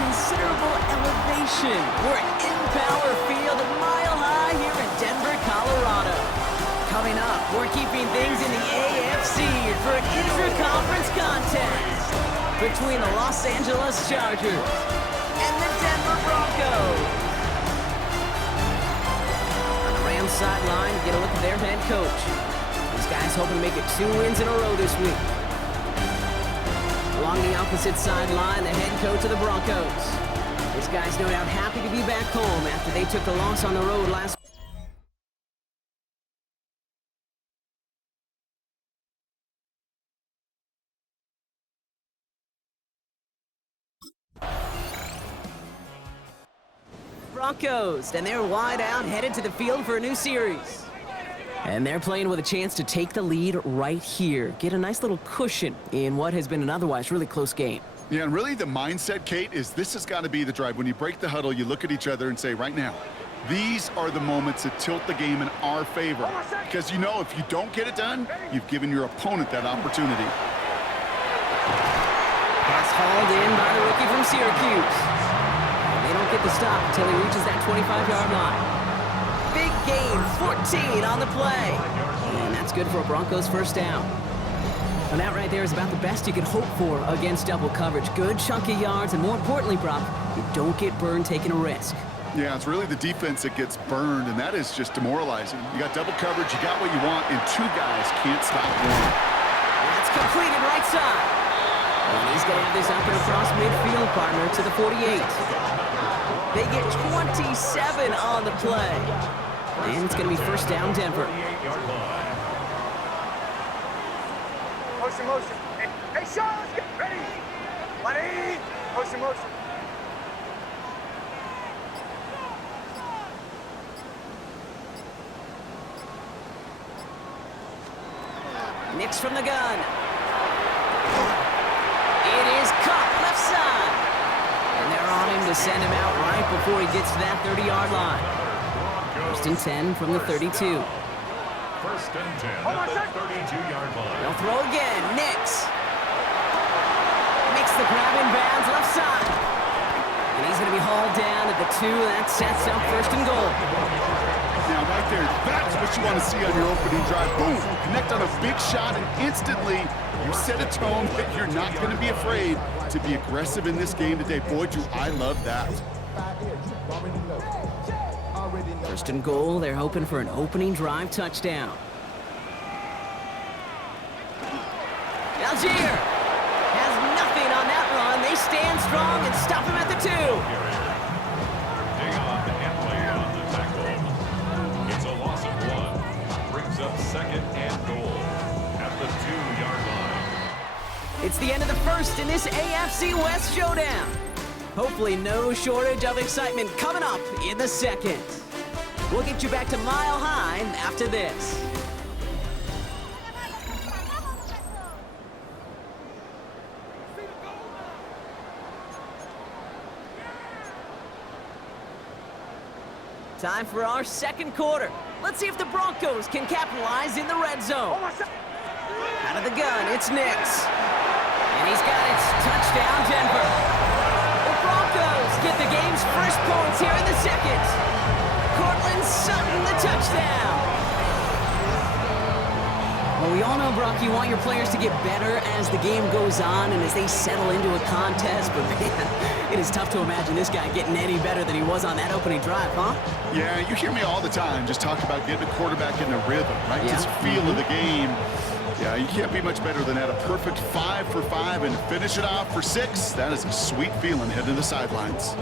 Considerable elevation. We're in Power Field, Mile High here in Denver, Colorado. Coming up, we're keeping things in the AFC for an intra-conference contest between the Los Angeles Chargers and the Denver Broncos. On the Rams sideline, get a look at their head coach. These guys hoping to make it 2 wins in a row this week. Along the opposite sideline, the head coach of the Broncos. This guy's no doubt happy to be back home after they took the loss on the road last week. Broncos, and they're wide out, headed to the field for a new series. And they're playing with a chance to take the lead right here. Get a nice little cushion in what has been an otherwise really close game. Yeah, and really the mindset, Kate, is this has got to be the drive. When you break the huddle, you look at each other and say, right now, these are the moments that tilt the game in our favor. Because you know if you don't get it done, you've given your opponent that opportunity. Pass hauled in by the rookie from Syracuse. And they don't get the stop until he reaches that 25-yard line. Big gain, 14 on the play. And that's good for a Broncos first down. And that right there is about the best you can hope for against double coverage. Good chunky yards, and more importantly, Brock, you don't get burned taking a risk. Yeah, it's really the defense that gets burned, and that is just demoralizing. You got double coverage, you got what you want, and 2 guys can't stop one. That's completed right side. And he's going to have this up and across midfield, partner, to the 48. They get 27 on the play. And it's going to be first down, Denver. Motion, motion. Hey, Sean, let's get ready. Ready. Motion, motion. Nix from the gun. It is caught left side. And they're on him to send him out right before he gets to that 30-yard line. First and 10 from the 32. First and 10 at the 32-yard line. They'll throw again. Nix. Makes the grab in bounds left side. And he's going to be hauled down at the 2. That sets up first and goal. Now, right there, that's what you want to see on your opening drive. Boom! Connect on a big shot, and instantly you set a tone that you're not going to be afraid to be aggressive in this game today. Boy, do I love that. First and goal, they're hoping for an opening drive touchdown. Algier has nothing on that run. They stand strong and stop him at the 2. Dig on and play on the tackle. It's a loss of 1. Brings up second and goal at the 2-yard line. It's the end of the first in this AFC West showdown. Hopefully no shortage of excitement coming up in the second. We'll get you back to Mile High after this. Time for our second quarter. Let's see if the Broncos can capitalize in the red zone. Out of the gun, it's Nix. And he's got it. Touchdown, Denver. The Broncos get the game's first points here in the second. Cortland Sutton, the touchdown. Well, we all know, Brock, you want your players to get better as the game goes on and as they settle into a contest, but man, it is tough to imagine this guy getting any better than he was on that opening drive, huh? Yeah, you hear me all the time just talk about getting a quarterback in the rhythm, right? Yeah. Just feel of the game. Yeah, you can't be much better than that. A perfect 5 for 5 and finish it off for 6. That is a sweet feeling heading to the sidelines.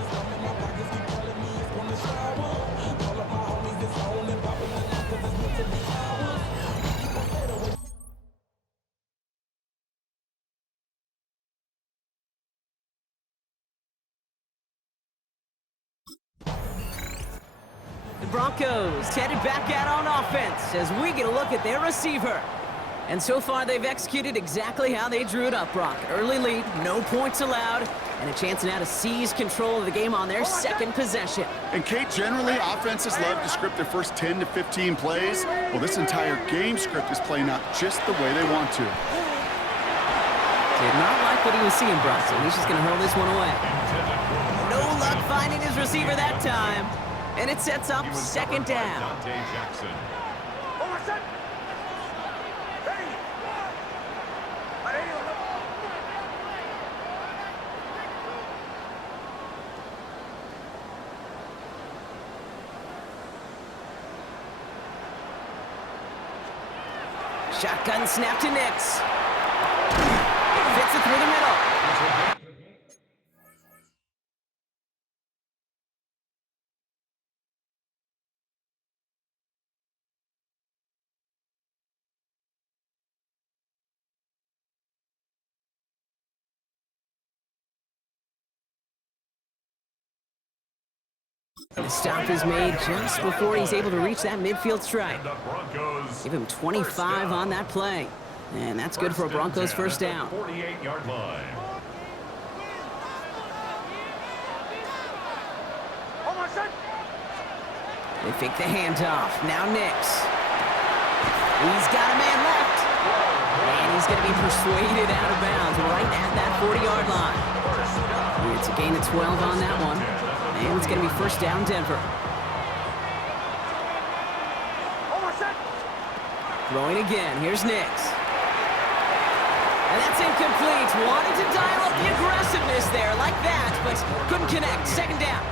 The Broncos headed back out on offense as we get a look at their receiver. And so far, they've executed exactly how they drew it up, Brock. Early lead, no points allowed. And a chance now to seize control of the game on their second possession. And Kate, generally, offenses love to script their first 10 to 15 plays. Well, this entire game script is playing out just the way they want to. Did not like what he was seeing, Bronson. He's just going to hurl this one away. No luck finding his receiver that time. And it sets up second down. Shotgun snap to Nix. Fits it through the middle. The stop is made just before he's able to reach that midfield stripe. Give him 25 on that play. And that's good for a Broncos first down. 48-yard line. They fake the handoff. Now Nix. He's got a man left. And he's going to be persuaded out of bounds right at that 40-yard line. It's a gain of 12 on that one. And it's going to be first down Denver. Throwing again. Here's Nix. And that's incomplete. Wanted to dial up the aggressiveness there like that, but couldn't connect. Second down.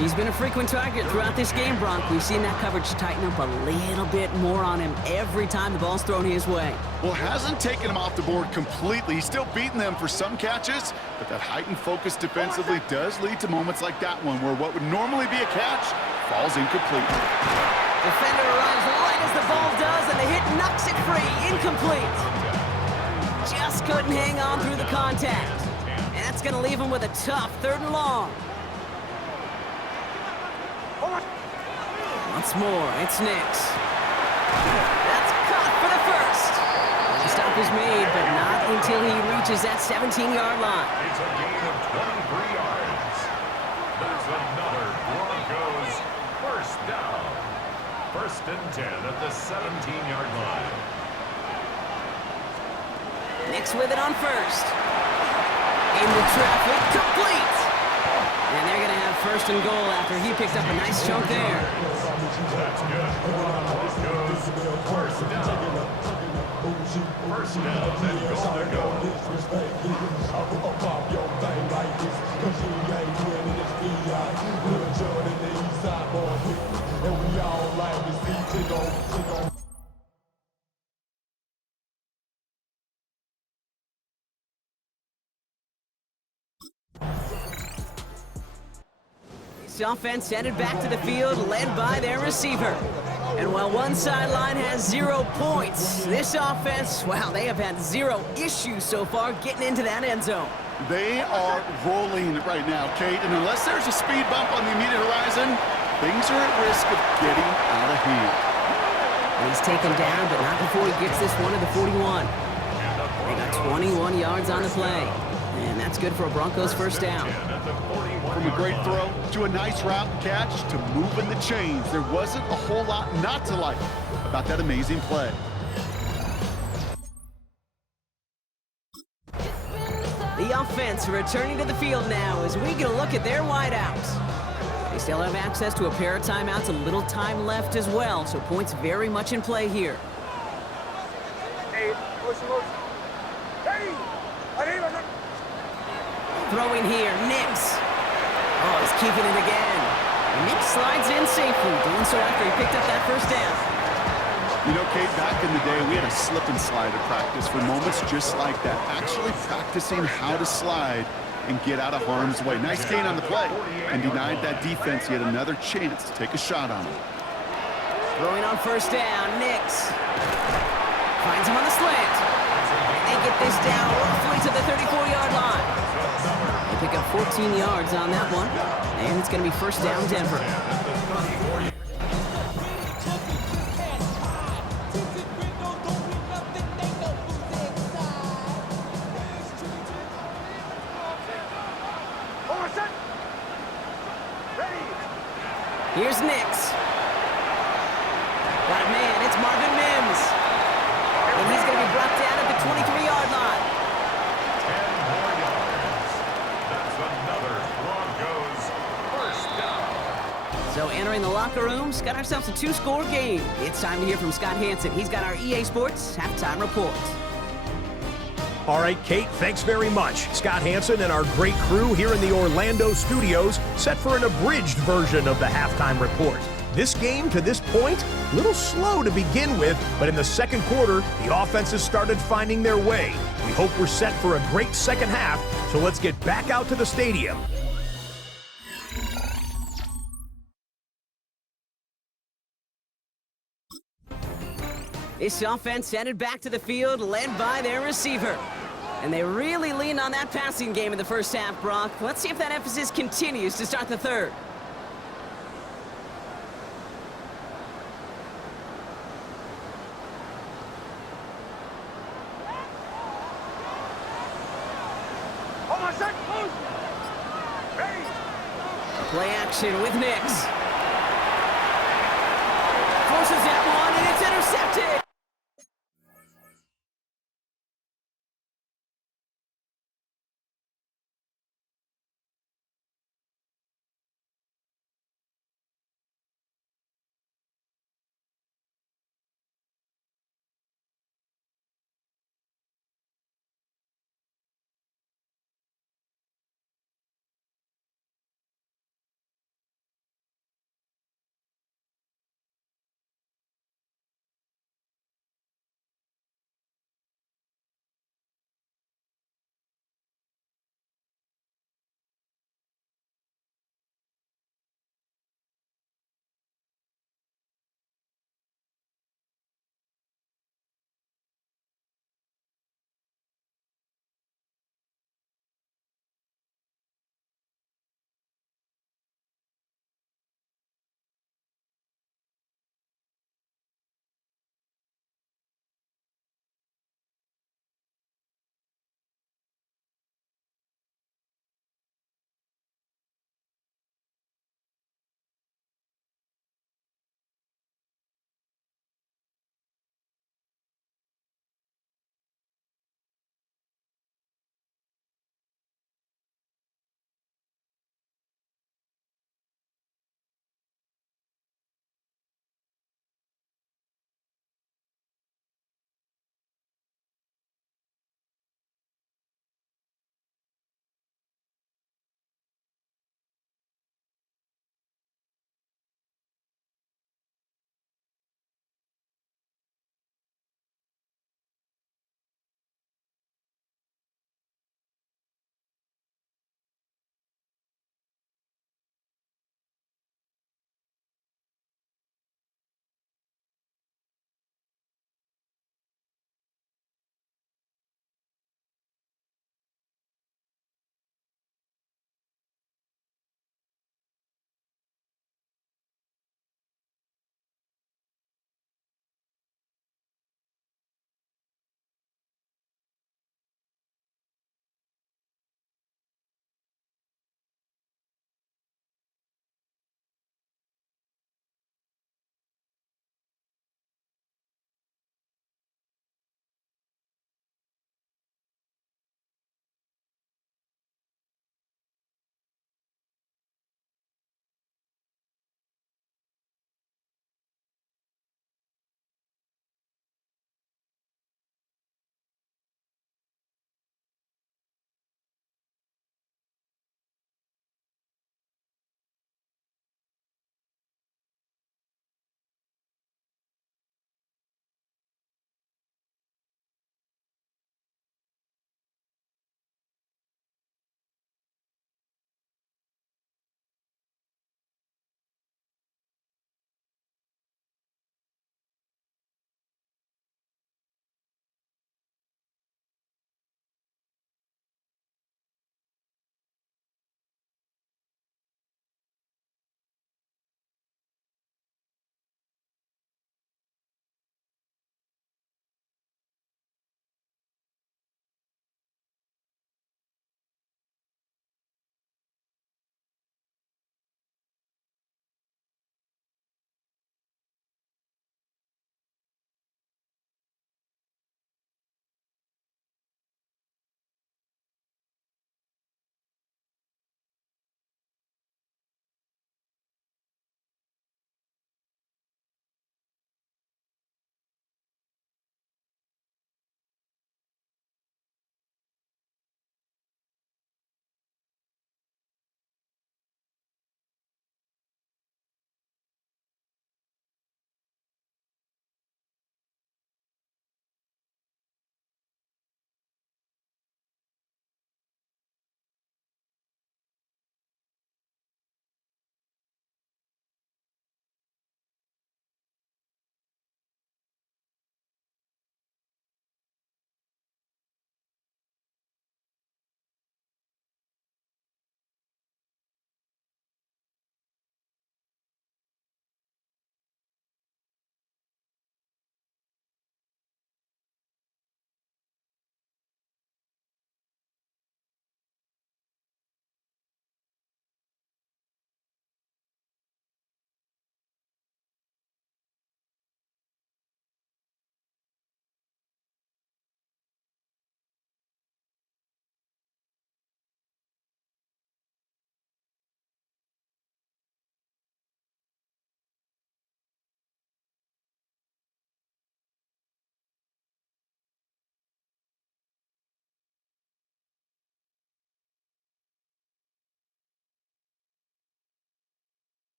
He's been a frequent target throughout this game, Bronk. We've seen that coverage tighten up a little bit more on him every time the ball's thrown his way. Well, hasn't taken him off the board completely. He's still beating them for some catches, but that heightened focus defensively does lead to moments like that one where what would normally be a catch falls incomplete. Defender arrives right as the ball does, and the hit knocks it free. Incomplete. Just couldn't hang on through the contact. And that's going to leave him with a tough 3rd and long. Once more, it's Nix. That's caught for the first. The stop is made, but not until he reaches that 17-yard line. It's a gain of 23 yards. That's another Broncos first down. 1st and 10 at the 17-yard line. Nix with it on first. Into traffic, complete. And they're going to have 1st and goal after he picked up a nice chunk there. That's good. Broncos first down. First down and goal to go. This offense headed back to the field, led by their receiver. And while one sideline has 0 points, this offense, well, they have had 0 issues so far getting into that end zone. They are rolling right now, Kate, and unless there's a speed bump on the immediate horizon, things are at risk of getting out of hand. And he's taken down, but not before he gets this one to the 41. They got 21 yards on the play. And that's good for a Broncos first down. From a great throw to a nice route and catch to moving the chains, there wasn't a whole lot not to like about that amazing play. The offense returning to the field now as we get a look at their wideouts. They still have access to a pair of timeouts, a little time left as well, so points very much in play here. Hey, motion. Hey! Throwing here, Nix. Oh, he's keeping it again. Nix slides in safely, doing so after he picked up that first down. You know, Kate, back in the day, we had a slip and slide at practice for moments just like that. Actually practicing how to slide and get out of harm's way. Nice gain on the play, and denied that defense yet another chance to take a shot on him. Throwing on first down, Nix. Finds him on the slant. They get this down roughly to the 34-yard line. They pick up 14 yards on that one, and it's going to be first down Denver. Here's Nix. Got a man, it's Marvin Mims. And he's going to be brought down at the 23-yard line. 10 more yards. That's another Broncos first down. So entering the locker rooms, got ourselves a 2-score game. It's time to hear from Scott Hansen. He's got our EA Sports halftime report. All right, Kate, thanks very much. Scott Hansen and our great crew here in the Orlando studios set for an abridged version of the halftime report. This game, to this point, a little slow to begin with, but in the second quarter, the offenses started finding their way. We hope we're set for a great second half, so let's get back out to the stadium. This offense headed back to the field, led by their receiver. And they really leaned on that passing game in the first half, Brock. Let's see if that emphasis continues to start the third. Hold on, set, close. Ready. Play action with Nix. Forces that one, and it's intercepted.